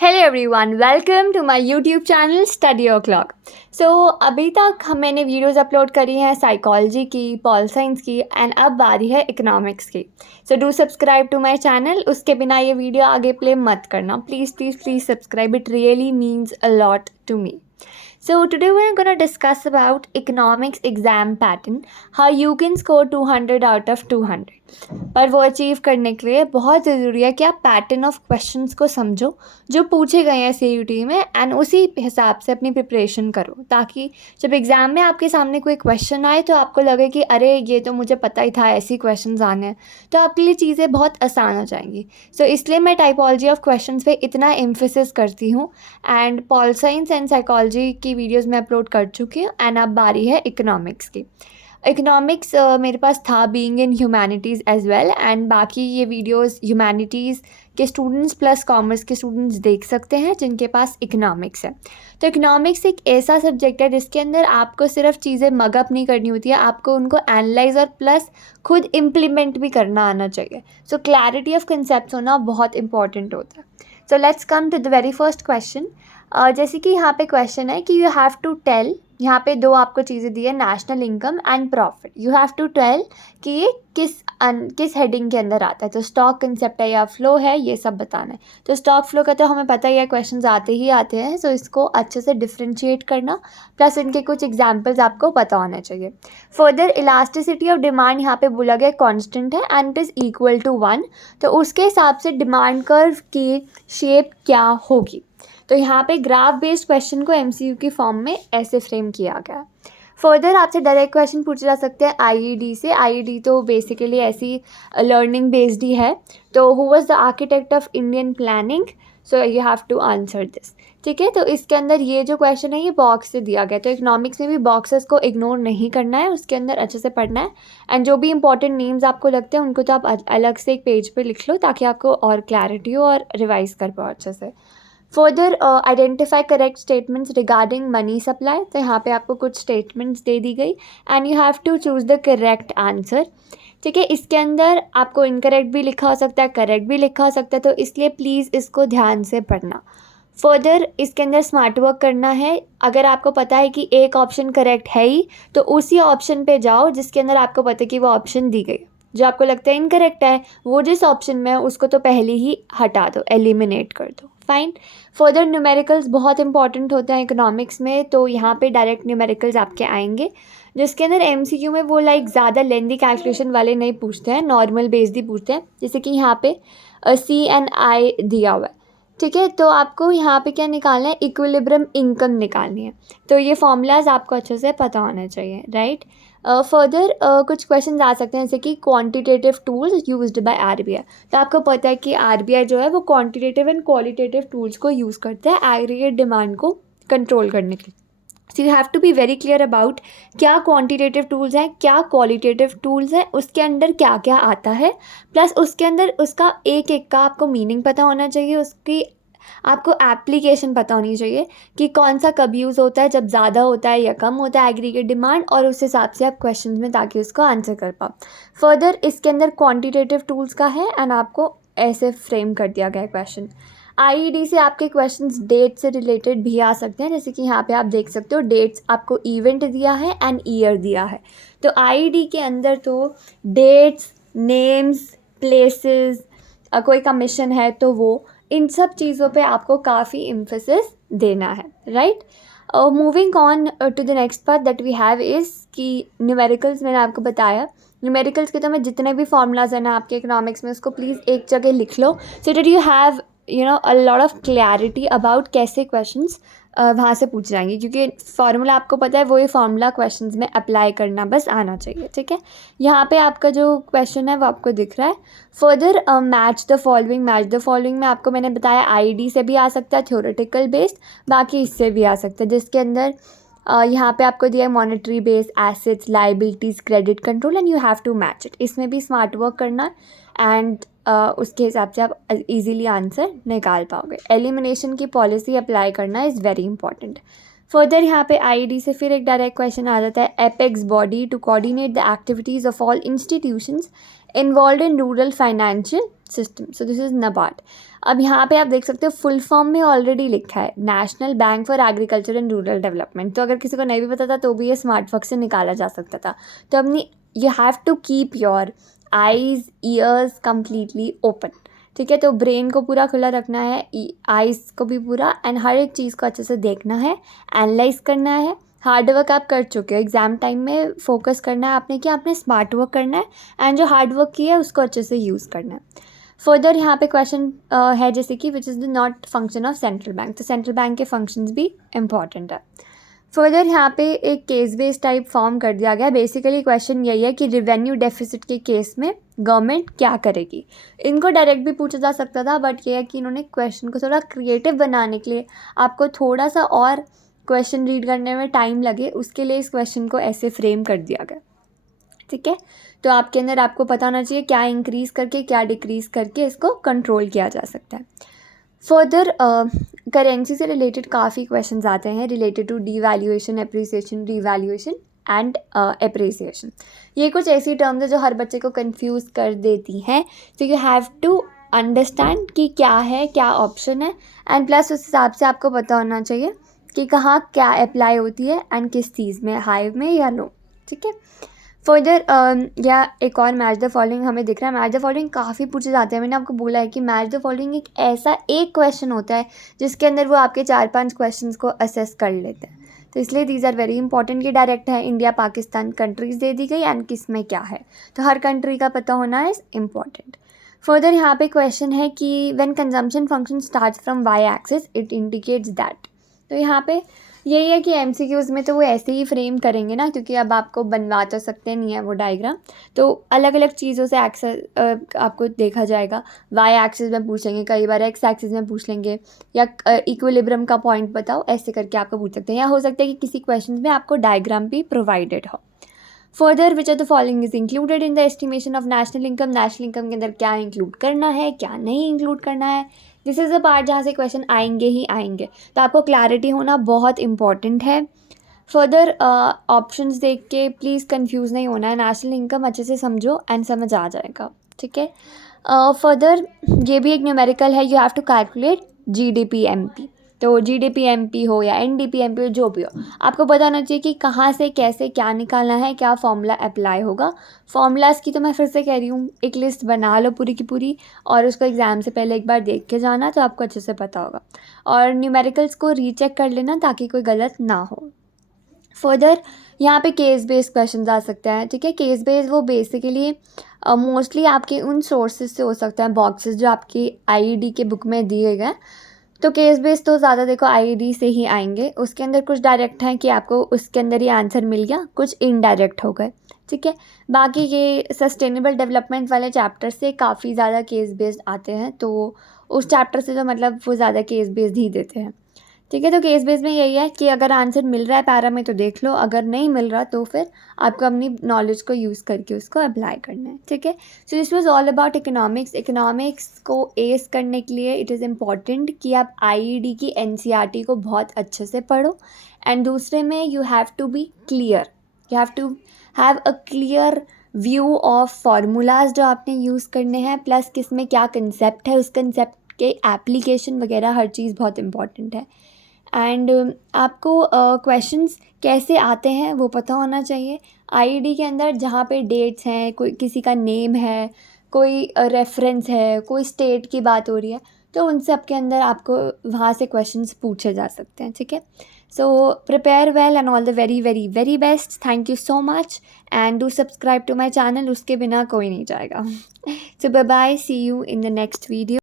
Hello everyone, welcome to my YouTube channel study o'clock. अभी तक मैंने videos upload करी हैं साइकोलॉजी की, पॉल साइंस की एंड अब बारी है इकोनॉमिक्स की। Do subscribe to my channel. उसके बिना ये वीडियो आगे प्ले मत करना, please please please subscribe, it really means a lot to me. So today we're going to discuss about economics exam pattern, how you can score 200 out of 200। पर वो achieve करने के लिए बहुत ज़रूरी है कि आप पैटर्न ऑफ क्वेश्चंस को समझो जो पूछे गए हैं CUT में एंड उसी हिसाब से अपनी प्रिपरेशन करो, ताकि जब एग्ज़ाम में आपके सामने कोई क्वेश्चन आए तो आपको लगे कि अरे ये तो मुझे पता ही था, ऐसे क्वेश्चन आने हैं, तो आपके लिए चीज़ें बहुत आसान हो जाएंगी। इसलिए मैं टाइपोलॉजी ऑफ क्वेश्चंस पे इतना एम्फेसिस करती हूँ and pol science and psychology की वीडियोज़ मैं अपलोड कर चुकी हूँ एंड अब बारी है इकोनॉमिक्स की। इकोनॉमिक्स मेरे पास था being in humanities as well and बाकी ये वीडियोस ह्यूमैनिटीज़ के स्टूडेंट्स प्लस कॉमर्स के स्टूडेंट्स देख सकते हैं जिनके पास इकोनॉमिक्स है। तो इकोनॉमिक्स एक ऐसा सब्जेक्ट है जिसके अंदर आपको सिर्फ चीज़ें मगअप नहीं करनी होती है, आपको उनको एनालाइज और प्लस खुद इम्प्लीमेंट भी करना आना चाहिए। क्लैरिटी ऑफ कंसेप्ट होना बहुत इंपॉर्टेंट होता है। Let's come to the very first question. जैसे कि यहाँ पे क्वेश्चन है कि यू हैव टू टेल, यहाँ पे दो आपको चीज़ें दी है, national income and profit. You have to tell कि ये किस हेडिंग के अंदर आता है। स्टॉक कंसेप्ट है या फ्लो है, ये सब बताना है। स्टॉक फ्लो का तो हमें पता ही है, क्वेश्चंस आते ही आते हैं। इसको अच्छे से डिफ्रेंशिएट करना प्लस इनके कुछ एग्जाम्पल्स आपको पता होने चाहिए। फर्दर इलास्टिसिटी ऑफ डिमांड यहाँ पे बोला गया कॉन्स्टेंट है and it is equal to 1। उसके हिसाब से डिमांड कर्व की शेप क्या होगी। यहाँ पे ग्राफ बेस्ड क्वेश्चन को MCQ की फॉर्म में ऐसे फ्रेम किया गया। फर्दर आपसे डायरेक्ट क्वेश्चन पूछे जा सकते हैं IED से। IED तो बेसिकली ऐसी लर्निंग बेस्ड ही है। Who was the architect of Indian planning, you have to answer this. ठीक है, इसके अंदर ये जो क्वेश्चन है ये बॉक्स से दिया गया। इकोनॉमिक्स में भी बॉक्सेस को इग्नोर नहीं करना है, उसके अंदर अच्छे से पढ़ना है एंड जो भी इंपॉर्टेंट नेम्स आपको लगते हैं उनको तो आप अलग से एक पेज पे लिख लो ताकि आपको और क्लैरिटी हो और रिवाइज कर पाओ अच्छे से। Further identify correct statements regarding money supply. यहाँ पे आपको कुछ स्टेटमेंट्स दे दी गई and you have to choose the correct answer. ठीक है, इसके अंदर आपको इनकरेक्ट भी लिखा हो सकता है, करेक्ट भी लिखा हो सकता है, तो इसलिए प्लीज़ इसको ध्यान से पढ़ना। फर्दर इसके अंदर स्मार्ट वर्क करना है। अगर आपको पता है कि एक ऑप्शन करेक्ट है ही तो उसी ऑप्शन पे जाओ जिसके अंदर आपको पता है कि वो ऑप्शन दी गई। जो आपको लगता है इनकरेक्ट है वो जिस ऑप्शन में है उसको तो पहले ही हटा दो, एलिमिनेट कर दो। फाइन। फर्दर न्यूमेरिकल्स बहुत इंपॉर्टेंट होते हैं इकोनॉमिक्स में, यहाँ पे डायरेक्ट न्यूमेरिकल्स आपके आएंगे जिसके अंदर MCQ में वो ज़्यादा लेंदी कैलकुलेशन वाले नहीं पूछते हैं, नॉर्मल बेस्ड ही पूछते हैं। जैसे कि यहाँ पे CNI दिया हुआ है। ठीक है, आपको यहाँ पे क्या निकालना है, इक्विलिब्रियम इनकम निकालनी है। ये फॉर्मूलाज आपको अच्छे से पता होना चाहिए, राइट। फर्दर कुछ क्वेश्चन आ सकते हैं जैसे कि quantitative tools used by RBI। आपको पता है कि RBI जो है वो क्वांटिटेटिव एंड क्वालिटेटिव टूल्स को यूज़ करता है एग्रीगेट डिमांड को कंट्रोल करने के लिए। You have to be very clear about क्या क्वांटिटेटिव टूल्स हैं, क्या क्वालिटेटिव टूल्स हैं, उसके अंदर क्या क्या आता है, प्लस उसके अंदर उसका एक एक का आपको मीनिंग पता होना चाहिए, उसकी आपको एप्लीकेशन पता होनी चाहिए कि कौन सा कब यूज़ होता है, जब ज़्यादा होता है या कम होता है एग्रीगेट डिमांड, और उस हिसाब से आप क्वेश्चन में ताकि उसको आंसर कर पाओ। फर्दर इसके अंदर क्वांटिटेटिव टूल्स का है एंड आपको ऐसे फ्रेम कर दिया गया है क्वेश्चन। IED से आपके क्वेश्चंस डेट से रिलेटेड भी आ सकते हैं, जैसे कि यहाँ पे आप देख सकते हो डेट्स आपको इवेंट दिया है एंड ईयर दिया है। IED के अंदर तो डेट्स, नेम्स, प्लेसेस, कोई कमीशन है तो वो, इन सब चीज़ों पे आपको काफ़ी एम्फेसिस देना है, right. Moving on to the next part that we have is कि न्यूमेरिकल्स मैंने आपको बताया। न्यूमेरिकल्स के तो मैं जितने भी फार्मूलाज हैं ना आपके इकोनॉमिक्स में उसको प्लीज़ एक जगह लिख लो so that you have a lot of clarity about कैसे क्वेश्चंस वहाँ से पूछ जाएंगे, क्योंकि फार्मूला आपको पता है वही फार्मूला क्वेश्चंस में अप्लाई करना बस आना चाहिए। ठीक है, यहाँ पे आपका जो क्वेश्चन है वो आपको दिख रहा है। फर्दर मैच द फॉलोइंग में आपको मैंने बताया IED से भी आ सकता है थ्योरेटिकल बेस्ड, बाकी इससे भी आ सकता है जिसके अंदर यहाँ पे आपको दिया है monetary base, assets, liabilities, credit control and you have to match it. इसमें भी स्मार्ट वर्क करना एंड उसके हिसाब से आप इजीली आंसर निकाल पाओगे। एलिमिनेशन की पॉलिसी अप्लाई करना इज़ वेरी इंपॉर्टेंट। फर्दर यहाँ पे IED से फिर एक डायरेक्ट क्वेश्चन आ जाता है, apex body to coordinate the activities of all institutions involve in rural financial system. This is NABARD। अब यहाँ पे आप देख सकते हो फुल फॉर्म में ऑलरेडी लिखा है national bank for agriculture and rural development. तो अगर किसी को नहीं भी पता था तो भी ये स्मार्ट वर्क से निकाला जा सकता था। तो अपनी you have to keep your eyes ears completely open, ठीक है। तो ब्रेन को पूरा खुला रखना है, आइज़ को भी पूरा, एंड हर एक चीज़ को अच्छे से देखना है, एनालाइज करना है। हार्ड वर्क आप कर चुके हो, एग्ज़ाम टाइम में फोकस करना है आपने कि आपने स्मार्ट वर्क करना है, एंड जो हार्ड वर्क किया है उसको अच्छे से यूज़ करना है। फर्दर यहाँ पे क्वेश्चन है जैसे कि which is the not function of central bank, तो सेंट्रल बैंक के फंक्शंस भी इम्पॉर्टेंट है। फर्दर यहाँ पे एक केस बेस्ड टाइप फॉर्म कर दिया गया। बेसिकली क्वेश्चन यही है कि रिवेन्यू डेफिसिट के केस में गवर्नमेंट क्या करेगी। इनको डायरेक्ट भी पूछा जा सकता था, बट ये है कि इन्होंने क्वेश्चन को थोड़ा क्रिएटिव बनाने के लिए, आपको थोड़ा सा और क्वेश्चन रीड करने में टाइम लगे, उसके लिए इस क्वेश्चन को ऐसे फ्रेम कर दिया गया, ठीक है। तो आपके अंदर आपको पता होना चाहिए क्या इंक्रीज़ करके क्या डिक्रीज़ करके इसको कंट्रोल किया जा सकता है। फर्दर करेंसी से रिलेटेड काफ़ी क्वेश्चंस आते हैं related to devaluation, appreciation, revaluation and appreciation. ये कुछ ऐसी टर्म्स है जो हर बच्चे को कंफ्यूज कर देती हैं। तो यू हैव टू अंडरस्टैंड कि क्या है, क्या ऑप्शन है, एंड प्लस उस हिसाब से आपको पता होना चाहिए कि कहाँ क्या अप्लाई होती है एंड किस चीज़ में, हाई में या लो, ठीक है। फर्दर या एक और मैच द फॉलोइंग हमें दिख रहा है। मैच द फॉलोइंग काफ़ी पूछे जाते हैं। मैंने आपको बोला है कि मैच द फॉलोइंग एक ऐसा एक क्वेश्चन होता है जिसके अंदर वो आपके 4-5 क्वेश्चंस को असेस कर लेते हैं। तो इसलिए दीज आर वेरी इंपॉर्टेंट कि डायरेक्ट है इंडिया पाकिस्तान कंट्रीज़ दे दी गई एंड किस में क्या है, तो हर कंट्री का पता होना इज़ इम्पॉर्टेंट। फर्दर यहाँ पे क्वेश्चन है कि when consumption function start from Y axis it indicates that. तो यहाँ पे यही है कि एमसीक्यूज़ में तो वो ऐसे ही फ्रेम करेंगे ना, क्योंकि अब आपको बनवा तो सकते नहीं है वो डायग्राम, तो अलग अलग चीज़ों से एक्सेस आपको देखा जाएगा। वाई एक्सिस में पूछेंगे, कई बार एक्स एक्सिस में पूछ लेंगे, या इक्विलिब्रियम का पॉइंट बताओ, ऐसे करके आपको पूछ सकते हैं। या हो सकता है कि किसी क्वेश्चन में आपको डायग्राम भी प्रोवाइडेड हो। Further which of the following is included in the estimation of national income. National income के अंदर क्या इंक्लूड करना है, क्या नहीं इंक्लूड करना है, दिस इज़ द पार्ट जहाँ से क्वेश्चन आएंगे ही आएंगे। तो आपको क्लैरिटी होना बहुत इंपॉर्टेंट है। फर्दर ऑप्शंस देख के प्लीज़ कंफ्यूज नहीं होना है। नेशनल इनकम अच्छे से समझो एंड समझ आ जाएगा, ठीक है। फर्दर ये भी एक न्यूमेरिकल है, you have to calculate GDP-MP। तो GDP-MP हो या NDP-MP हो, जो भी हो, आपको पता होना चाहिए कि कहाँ से कैसे क्या निकालना है, क्या फॉर्मूला अप्लाई होगा। फॉर्मूलाज़ की तो मैं फिर से कह रही हूँ, एक लिस्ट बना लो पूरी की पूरी, और उसको एग्ज़ाम से पहले एक बार देख के जाना, तो आपको अच्छे से पता होगा। और न्यूमेरिकल्स को रीचेक कर लेना ताकि कोई गलत ना हो। फर्दर यहाँ पे केस बेस्ड क्वेश्चन आ सकते हैं, ठीक है। केस बेस्ड वो बेसिकली मोस्टली आपके उन सोर्सेज से हो सकता है, बॉक्सेस जो आपकी IED के बुक में दिए गए। तो केस बेस्ड तो ज़्यादा देखो IED से ही आएंगे। उसके अंदर कुछ डायरेक्ट हैं कि आपको उसके अंदर ही आंसर मिल गया, कुछ इनडायरेक्ट हो गए, ठीक है। बाकी ये सस्टेनेबल डेवलपमेंट वाले चैप्टर से काफ़ी ज़्यादा केस बेस्ड आते हैं, तो उस चैप्टर से तो मतलब वो ज़्यादा केस बेस्ड ही देते हैं, ठीक है। तो केस बेस में यही है कि अगर आंसर मिल रहा है पैरा में तो देख लो, अगर नहीं मिल रहा तो फिर आपको अपनी नॉलेज को यूज़ करके उसको अप्लाई करना है, ठीक है। So this was all about economics. Economics को एस करने के लिए इट इज़ इम्पॉर्टेंट कि आप IED की NCERT को बहुत अच्छे से पढ़ो, एंड दूसरे में you have to be clear, you have to have a clear view of formulas जो आपने यूज़ करने हैं, प्लस किस में क्या कंसेप्ट है, उस कंसेप्ट के एप्लीकेशन वगैरह हर चीज़ बहुत इंपॉर्टेंट है। एंड आपको क्वेश्चंस कैसे आते हैं वो पता होना चाहिए। IED के अंदर जहाँ पे डेट्स हैं, कोई किसी का नेम है, कोई रेफरेंस है, कोई स्टेट की बात हो रही है, तो उन सब के अंदर आपको वहाँ से क्वेश्चंस पूछे जा सकते हैं, ठीक है। So prepare well and all the very very very best. Thank you so much and do subscribe to my channel, उसके बिना कोई नहीं जाएगा। So bye bye, see you in the next video.